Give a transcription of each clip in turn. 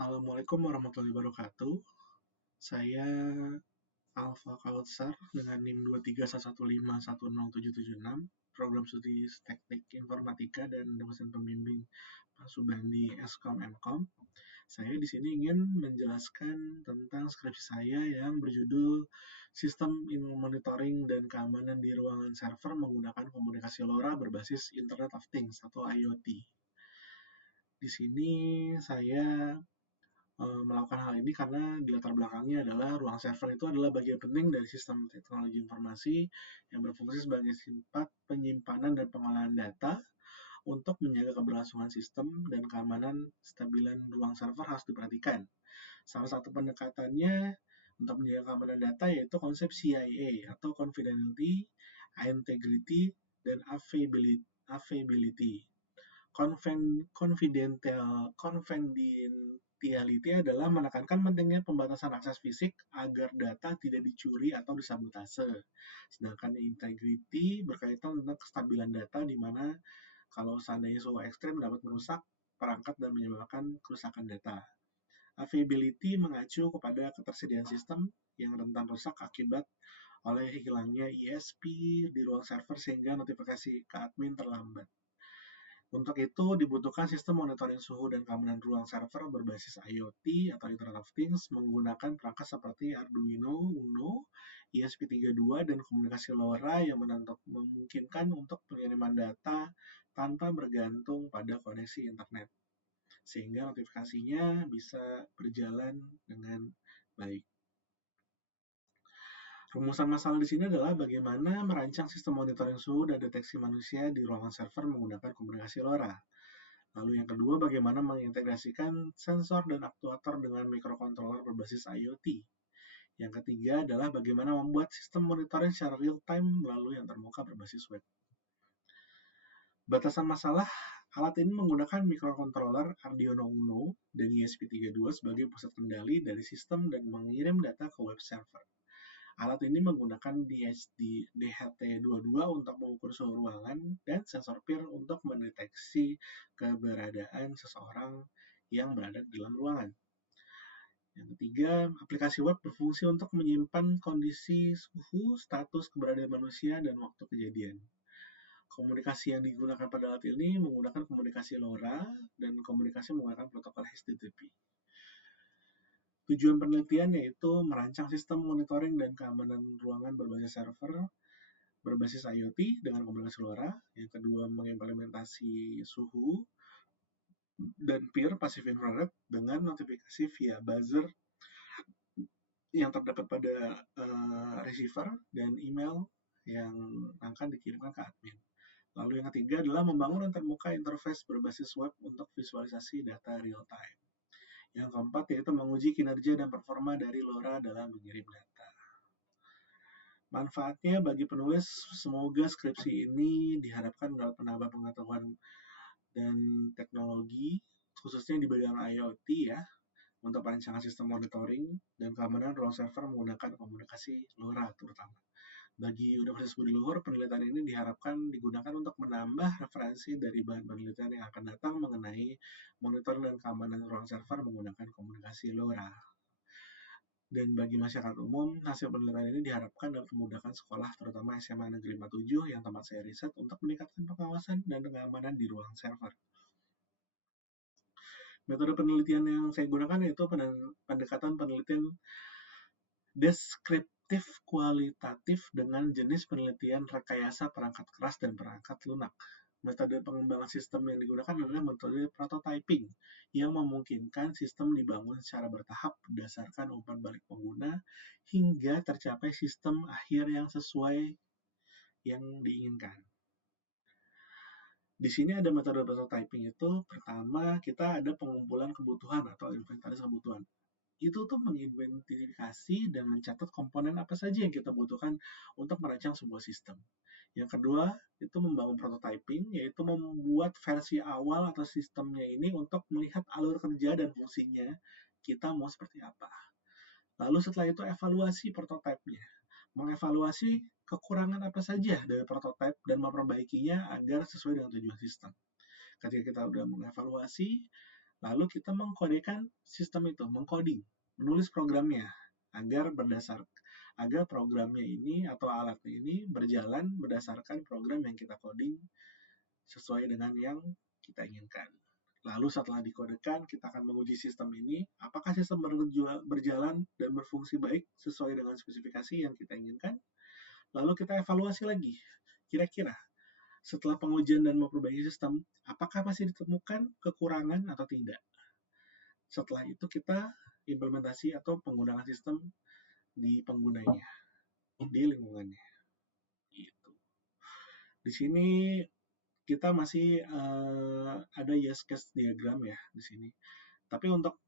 Assalamualaikum warahmatullahi wabarakatuh. Saya Alfa Kautsar dengan NIM 23115107776, program studi Teknik Informatika dan dosen pembimbing Pak Subandi Eskom Mkom. Saya di sini ingin menjelaskan tentang skripsi saya yang berjudul Sistem Monitoring dan Keamanan di Ruangan Server Menggunakan Komunikasi LoRa Berbasis Internet of Things atau IoT. Di sini saya melakukan hal ini karena di latar belakangnya adalah ruang server itu adalah bagian penting dari sistem teknologi informasi yang berfungsi sebagai tempat penyimpanan dan pengolahan data. Untuk menjaga keberlangsungan sistem dan keamanan stabilan ruang server harus diperhatikan. Salah satu pendekatannya untuk menjaga keamanan data yaitu konsep CIA atau Confidentiality, Integrity, dan Availability. Confidentiality adalah menekankan pentingnya pembatasan akses fisik agar data tidak dicuri atau disabotase. Sedangkan integrity berkaitan tentang kestabilan data di mana kalau seandainya suhu ekstrem dapat merusak perangkat dan menyebabkan kerusakan data. Availability mengacu kepada ketersediaan sistem yang rentan rusak akibat oleh hilangnya ISP di ruang server sehingga notifikasi ke admin terlambat. Untuk itu dibutuhkan sistem monitoring suhu dan keamanan ruang server berbasis IoT atau Internet of Things menggunakan perangkat seperti Arduino Uno, ESP32, dan komunikasi LoRa yang memungkinkan untuk pengiriman data tanpa bergantung pada koneksi internet, sehingga notifikasinya bisa berjalan dengan baik. Rumusan masalah di sini adalah bagaimana merancang sistem monitoring suhu dan deteksi manusia di ruangan server menggunakan komunikasi LoRa. Lalu yang kedua, bagaimana mengintegrasikan sensor dan aktuator dengan microcontroller berbasis IoT. Yang ketiga adalah bagaimana membuat sistem monitoring secara real-time melalui yang terbuka berbasis web. Batasan masalah, alat ini menggunakan microcontroller Arduino Uno dan ESP32 sebagai pusat kendali dari sistem dan mengirim data ke web server. Alat ini menggunakan DHT22 untuk mengukur suhu ruangan dan sensor PIR untuk mendeteksi keberadaan seseorang yang berada di dalam ruangan. Yang ketiga, aplikasi web berfungsi untuk menyimpan kondisi suhu, status keberadaan manusia, dan waktu kejadian. Komunikasi yang digunakan pada alat ini menggunakan komunikasi LoRa dan komunikasi menggunakan protokol HTTP. Tujuan penelitian yaitu merancang sistem monitoring dan keamanan ruangan berbasis server berbasis IoT dengan komunikasi LoRa. Yang kedua, mengimplementasi suhu dan PIR passive infrared dengan notifikasi via buzzer yang terdapat pada receiver dan email yang akan dikirimkan ke admin. Lalu yang ketiga adalah membangun antarmuka interface berbasis web untuk visualisasi data real time. Yang keempat yaitu menguji kinerja dan performa dari LoRa dalam mengirim data. Manfaatnya bagi penulis, semoga skripsi ini diharapkan dapat menambah pengetahuan dan teknologi, khususnya di bidang IoT ya, untuk perancangan sistem monitoring dan keamanan ruang server menggunakan komunikasi LoRa terutama. Bagi Universitas Budi Luhur, penelitian ini diharapkan digunakan untuk menambah referensi dari bahan penelitian yang akan datang mengenai monitoring dan keamanan ruang server menggunakan komunikasi LoRa. Dan bagi masyarakat umum, hasil penelitian ini diharapkan dapat memudahkan sekolah, terutama SMA Negeri 47 yang tempat saya riset, untuk meningkatkan pengawasan dan keamanan di ruang server. Metode penelitian yang saya gunakan yaitu pendekatan penelitian deskriptif kualitatif dengan jenis penelitian rekayasa perangkat keras dan perangkat lunak. Metode pengembangan sistem yang digunakan adalah metode prototyping yang memungkinkan sistem dibangun secara bertahap berdasarkan umpan balik pengguna hingga tercapai sistem akhir yang sesuai yang diinginkan. Di sini ada metode prototyping itu, pertama kita ada pengumpulan kebutuhan atau inventaris kebutuhan. Itu tuh mengidentifikasi dan mencatat komponen apa saja yang kita butuhkan untuk merancang sebuah sistem. Yang kedua, itu membangun prototyping, yaitu membuat versi awal atau sistemnya ini untuk melihat alur kerja dan fungsinya kita mau seperti apa. Lalu setelah itu evaluasi prototipenya, mengevaluasi kekurangan apa saja dari prototipe dan memperbaikinya agar sesuai dengan tujuan sistem. Ketika kita sudah mengevaluasi, Lalu kita mengkodekan sistem itu, mengcoding, menulis programnya agar programnya ini atau alatnya ini berjalan berdasarkan program yang kita coding sesuai dengan yang kita inginkan. Lalu setelah dikodekan, kita akan menguji sistem ini, apakah sistem berjalan dan berfungsi baik sesuai dengan spesifikasi yang kita inginkan. Lalu kita evaluasi lagi, kira-kira setelah pengujian dan memperbaiki sistem, apakah masih ditemukan kekurangan atau tidak. Setelah itu kita implementasi atau penggunaan sistem di penggunanya, di lingkungannya. Gitu. Di sini kita masih ada use case diagram ya di sini. Tapi untuk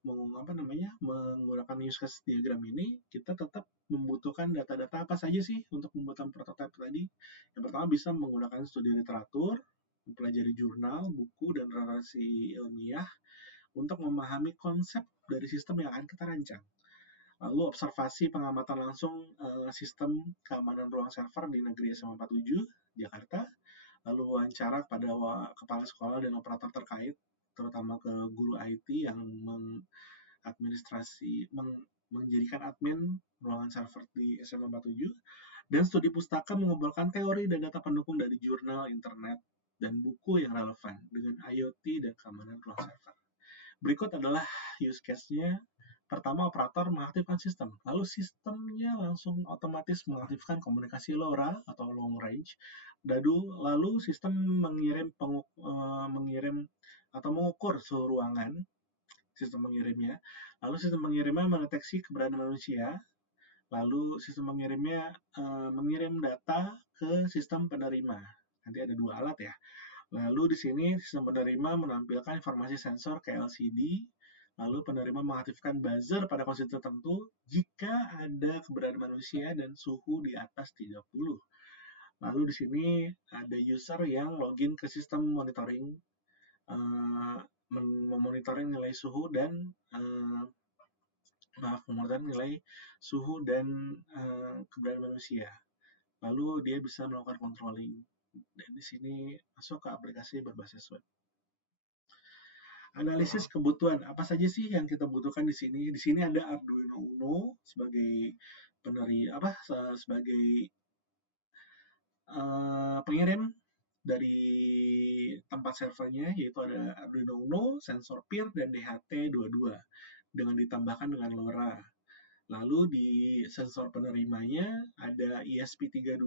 menggunakan use case diagram ini, kita tetap membutuhkan data-data apa saja sih untuk membuat prototipe tadi. Yang pertama bisa menggunakan studi literatur, mempelajari jurnal, buku, dan relasi ilmiah untuk memahami konsep dari sistem yang akan kita rancang. Lalu observasi pengamatan langsung sistem keamanan ruang server di negeri SMA 47, Jakarta. Lalu wawancara pada kepala sekolah dan operator terkait, terutama ke guru IT yang menjadikan admin ruangan server di SMA 47, dan studi pustaka mengumpulkan teori dan data pendukung dari jurnal, internet, dan buku yang relevan dengan IoT dan keamanan ruang server. Berikut adalah use case-nya. Pertama, operator mengaktifkan sistem. Lalu sistemnya langsung otomatis mengaktifkan komunikasi LoRa atau long range. Lalu sistem mengirim atau mengukur suhu ruangan. Sistem mengirimnya. Lalu sistem mengirimnya mendeteksi keberadaan manusia. Lalu sistem mengirimnya mengirim data ke sistem penerima. Nanti ada 2 alat ya. Lalu di sini sistem penerima menampilkan informasi sensor ke LCD. Lalu penerima mengaktifkan buzzer pada kondisi tertentu jika ada keberadaan manusia dan suhu di atas 30. Lalu di sini ada user yang login ke sistem monitoring, memonitoring nilai suhu dan nilai suhu dan keberadaan manusia. Lalu dia bisa melakukan controlling. Dan di sini masuk ke aplikasi berbasis web. Analisis kebutuhan, apa saja sih yang kita butuhkan di sini? Di sini ada Arduino Uno sebagai pengirim dari tempat servernya, yaitu ada Arduino Uno, sensor PIR, dan DHT22 dengan ditambahkan dengan LoRa. Lalu di sensor penerimanya ada ESP32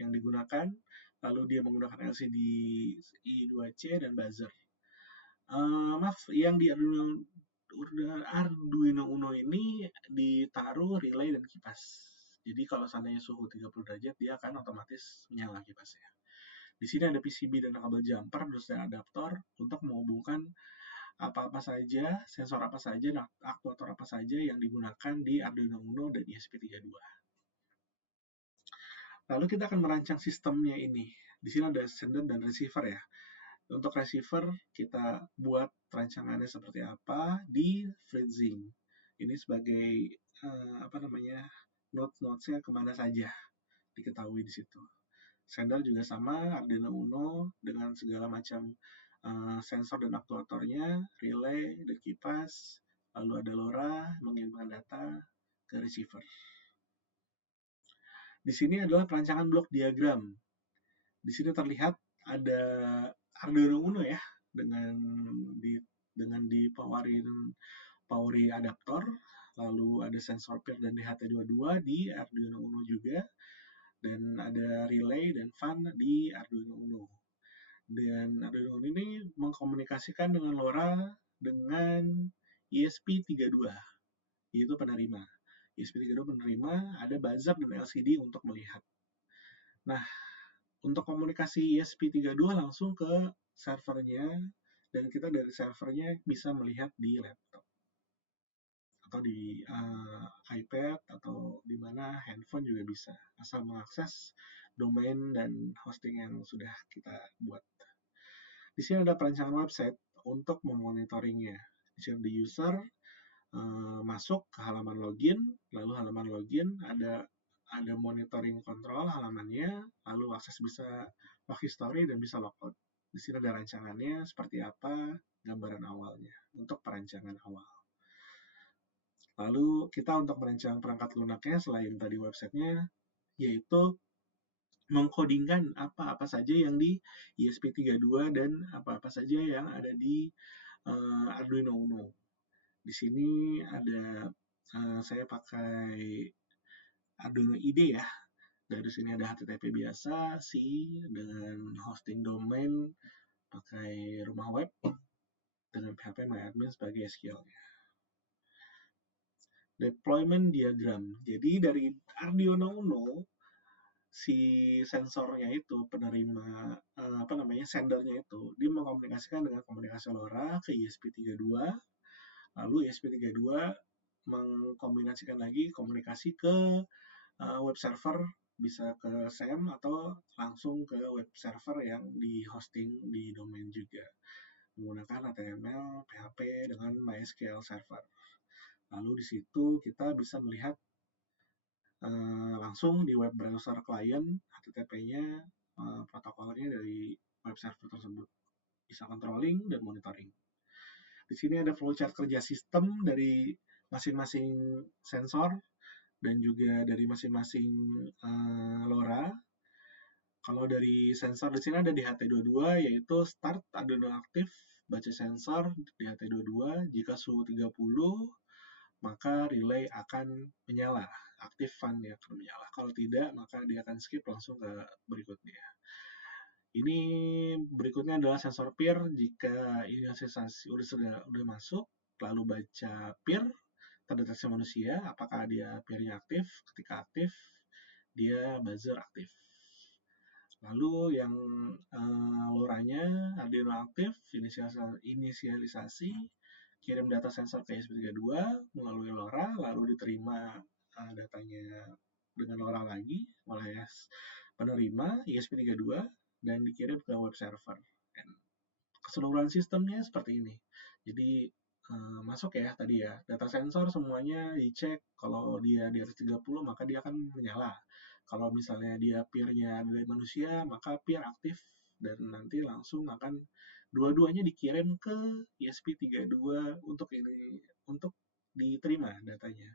yang digunakan, lalu dia menggunakan LCD I2C dan buzzer. Yang di Arduino Uno ini ditaruh relay dan kipas. Jadi kalau seandainya suhu 30 derajat, dia akan otomatis menyala kipasnya. Di sini ada PCB dan kabel jumper, terus ada adaptor untuk menghubungkan apa-apa saja, sensor apa saja, dan aktuator apa saja yang digunakan di Arduino Uno dan ESP32. Lalu kita akan merancang sistemnya ini. Di sini ada sender dan receiver ya. Untuk receiver, kita buat rancangannya seperti apa di FreeZing. Ini sebagai notes-notesnya kemana saja diketahui di situ. Sender juga sama, Arduino Uno dengan segala macam sensor dan aktuatornya, relay dan kipas, lalu ada LoRa mengirimkan data ke receiver. Di sini adalah perancangan blok diagram. Di sini terlihat ada Arduino Uno ya, dengan dipoweri adaptor, lalu ada sensor PIR dan DHT22 di Arduino Uno juga, dan ada relay dan fan di Arduino Uno. Dan Arduino Uno ini mengkomunikasikan dengan LoRa dengan ESP32, yaitu penerima. ESP32 penerima, ada buzzer dan LCD untuk melihat. Nah, untuk komunikasi ESP32 langsung ke servernya, dan kita dari servernya bisa melihat di laptop atau di iPad atau di mana handphone juga bisa, asal mengakses domain dan hosting yang sudah kita buat. Di sini ada perancangan website untuk memonitoringnya. Di sini ada user masuk ke halaman login, lalu halaman login ada monitoring kontrol halamannya, lalu akses bisa log history dan bisa logout. Di sini ada rancangannya seperti apa, gambaran awalnya untuk perancangan awal. Lalu kita untuk merancang perangkat lunaknya selain tadi websitenya, yaitu mengkodingkan apa-apa saja yang di ESP32 dan apa-apa saja yang ada di Arduino Uno. Di sini ada saya pakai Arduino IDE ya. Dari sini ada HTTP biasa, C dengan hosting domain pakai rumah web dengan PHP MyAdmin sebagai SQL-nya. Deployment diagram. Jadi dari Arduino Uno si sensornya itu penerima sendernya itu dia mengkomunikasikan dengan komunikasi LoRa ke ESP32, lalu ESP32 mengkombinasikan lagi komunikasi ke web server, bisa ke SAM atau langsung ke web server yang di hosting di domain juga menggunakan HTML, PHP dengan MySQL server. Lalu di situ kita bisa melihat langsung di web browser client HTTP-nya, protokolnya dari web server tersebut. Bisa controlling dan monitoring. Di sini ada flowchart kerja sistem dari masing-masing sensor dan juga dari masing-masing LoRa. Kalau dari sensor di sini ada di HT22 yaitu start Arduino aktif, baca sensor di HT22, jika suhu 30 maka relay akan menyala, aktif fan dia akan menyala. Kalau tidak, maka dia akan skip langsung ke berikutnya. Ini berikutnya adalah sensor peer. Jika inisialisasi udah masuk, lalu baca peer, terdeteksi manusia, apakah dia peernya aktif. Ketika aktif, dia buzzer aktif. Lalu yang LoRa-nya Arduino aktif, inisialisasi, kirim data sensor ke ESP32 melalui LoRa, lalu diterima datanya dengan LoRa lagi oleh penerima ESP32 dan dikirim ke web server. Dan keseluruhan sistemnya seperti ini. Jadi masuk ya tadi ya, data sensor semuanya dicek, kalau dia di atas 30 maka dia akan menyala. Kalau misalnya dia peer-nya dari manusia, maka peer aktif dan nanti langsung akan dua-duanya dikirim ke ESP32 untuk diterima datanya.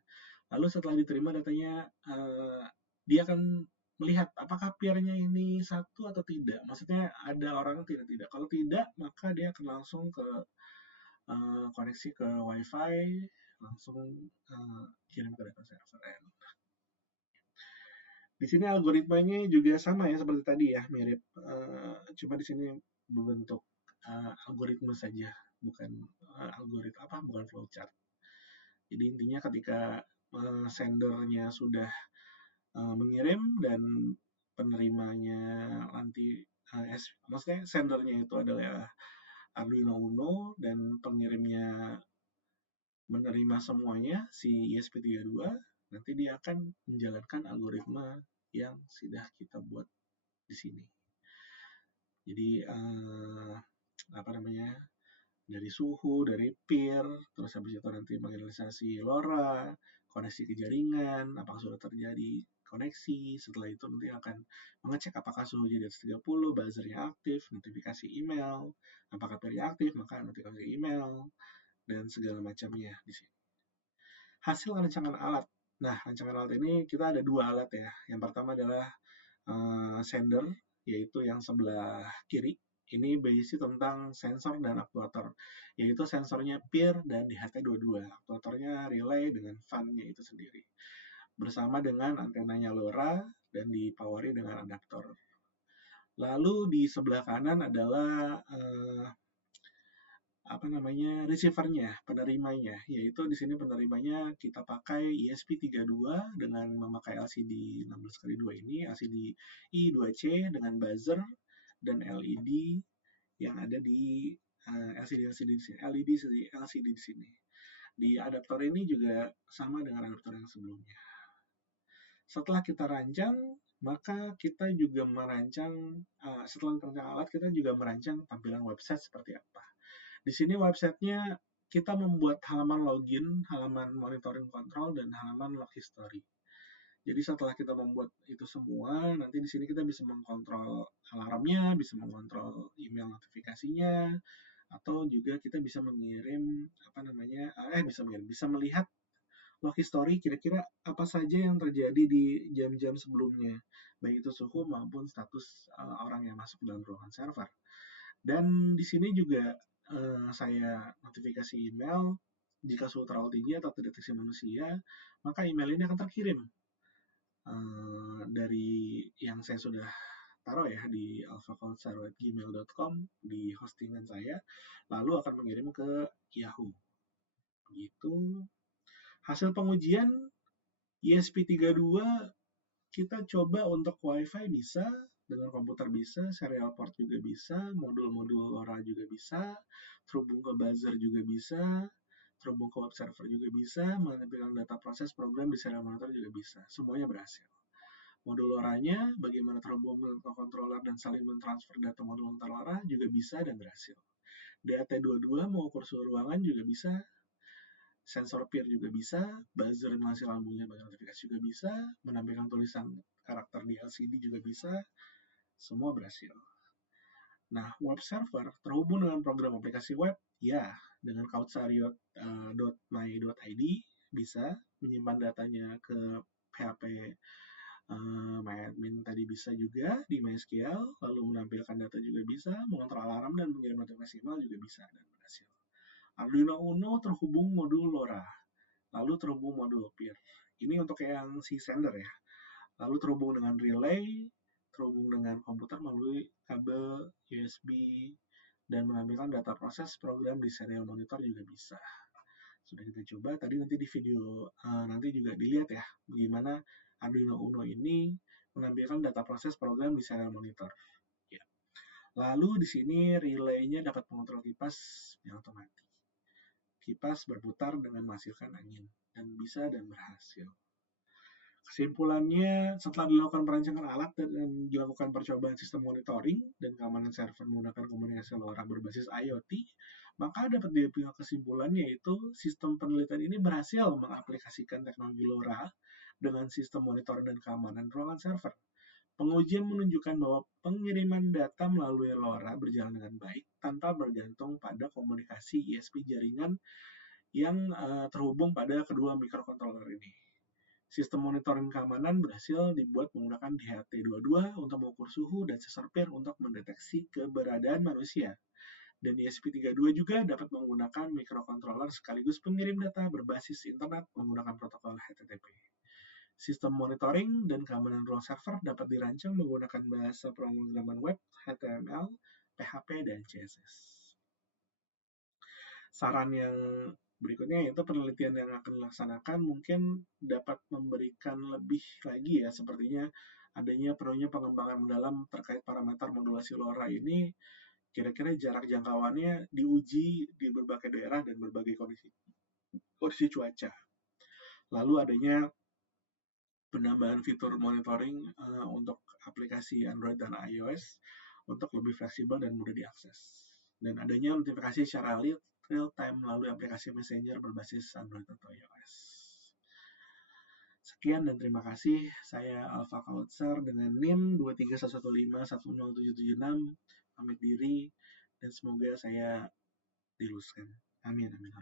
Lalu setelah diterima datanya, dia akan melihat apakah peer-nya ini satu atau tidak. Maksudnya ada orang tidak. Kalau tidak, maka dia akan langsung ke koneksi ke WiFi, langsung kirim ke data server end. Di sini algoritmanya juga sama ya seperti tadi ya, mirip. Cuma di sini berbentuk algoritma saja, bukan bukan flowchart. Jadi intinya ketika sendernya sudah mengirim dan penerimanya nanti maksudnya sendernya itu adalah Arduino Uno dan pengirimnya menerima semuanya si ESP32, nanti dia akan menjalankan algoritma yang sudah kita buat di sini. Jadi dari suhu, dari peer, terus habis itu nanti menginisialisasi LoRa, koneksi ke jaringan, apakah sudah terjadi koneksi, setelah itu nanti akan mengecek apakah suhunya di atas 30, buzzernya aktif, notifikasi email, apakah peer aktif, maka notifikasi email, dan segala macamnya di sini. Hasil rancangan alat. Nah, rancangan alat ini kita ada dua alat ya. Yang pertama adalah sender, yaitu yang sebelah kiri. Ini berisi tentang sensor dan aktuator, yaitu sensornya peer dan di HT22. Aktuatornya relay dengan fan-nya itu sendiri. Bersama dengan antenanya LoRa dan dipoweri dengan adaptor. Lalu di sebelah kanan adalah receivernya, penerimanya, yaitu di sini penerimanya kita pakai ESP32 dengan memakai LCD 16x2 ini, LCD I2C dengan buzzer dan LED yang ada di LCD di sini. Di adaptor ini juga sama dengan adaptor yang sebelumnya. Setelah kita rancang, maka kita juga merancang, setelah merancang alat, kita juga merancang tampilan website seperti apa. Di sini websitenya kita membuat halaman login, halaman monitoring control, dan halaman log history. Jadi setelah kita membuat itu semua, nanti di sini kita bisa mengkontrol alarmnya, bisa mengontrol email notifikasinya, atau juga kita bisa mengirim bisa melihat log history kira-kira apa saja yang terjadi di jam-jam sebelumnya, baik itu suhu maupun status orang yang masuk dalam ruangan server. Dan di sini juga saya notifikasi email jika suhu terlalu tinggi atau terdeteksi manusia, maka email ini akan terkirim dari yang saya sudah taruh ya di alphaculture@gmail.com di hostingan saya, lalu akan mengirim ke Yahoo. Begitu. Hasil pengujian ESP32 kita coba untuk WiFi bisa, dengan komputer bisa, serial port juga bisa, modul-modul LoRa juga bisa, terhubung ke buzzer juga bisa, terhubung ke web server juga bisa, menampilkan data proses program di serial monitor juga bisa. Semuanya berhasil. Modul LoRa-nya, bagaimana terhubung ke controller dan saling mentransfer data modul antar LoRa juga bisa dan berhasil. DAT22 mengukur suhu ruangan juga bisa, sensor peer juga bisa, buzzer menghasil lambungnya bagi notifikasi juga bisa, menampilkan tulisan karakter di LCD juga bisa, semua berhasil. Nah, web server terhubung dengan program aplikasi web, ya, dengan kautsari.my.id bisa menyimpan datanya ke PHP MyAdmin tadi bisa juga di MySQL, lalu menampilkan data juga bisa, mengontrol alarm dan mengirim notifikasi email juga bisa dan berhasil. Arduino Uno terhubung modul LoRa, lalu terhubung modul peer. Ini untuk yang si sender ya. Lalu terhubung dengan relay, terhubung dengan komputer melalui kabel USB, dan menampilkan data proses program di serial monitor juga bisa. Sudah kita coba, tadi nanti di video nanti juga dilihat ya, bagaimana Arduino Uno ini menampilkan data proses program di serial monitor. Ya. Lalu di sini relay-nya dapat mengontrol kipas yang otomatis. Kipas berputar dengan menghasilkan angin, dan bisa dan berhasil. Kesimpulannya, setelah dilakukan perancangan alat dan dilakukan percobaan sistem monitoring dan keamanan server menggunakan komunikasi LoRa berbasis IoT, maka dapat diambil kesimpulan yaitu sistem penelitian ini berhasil mengaplikasikan teknologi LoRa dengan sistem monitor dan keamanan ruangan server. Pengujian menunjukkan bahwa pengiriman data melalui LoRa berjalan dengan baik tanpa bergantung pada komunikasi ISP jaringan yang terhubung pada kedua microcontroller ini. Sistem monitoring keamanan berhasil dibuat menggunakan DHT22 untuk mengukur suhu dan sensor peer untuk mendeteksi keberadaan manusia. Dan ESP32 juga dapat menggunakan microcontroller sekaligus pengirim data berbasis internet menggunakan protokol HTTP. Sistem monitoring dan keamanan ruang server dapat dirancang menggunakan bahasa pemrograman web, HTML, PHP, dan CSS. Saran yang berikutnya yaitu penelitian yang akan dilaksanakan mungkin dapat memberikan lebih lagi ya, sepertinya adanya perlunya pengembangan mendalam terkait parameter modulasi LoRa ini, kira-kira jarak jangkauannya diuji di berbagai daerah dan berbagai kondisi cuaca. Lalu adanya penambahan fitur monitoring untuk aplikasi Android dan iOS untuk lebih fleksibel dan mudah diakses. Dan adanya notifikasi secara real time melalui aplikasi Messenger berbasis Android atau iOS. Sekian dan terima kasih. Saya Alpha Kautzer dengan NIM 231151076 pamit diri dan semoga saya diluluskan. Amin amin.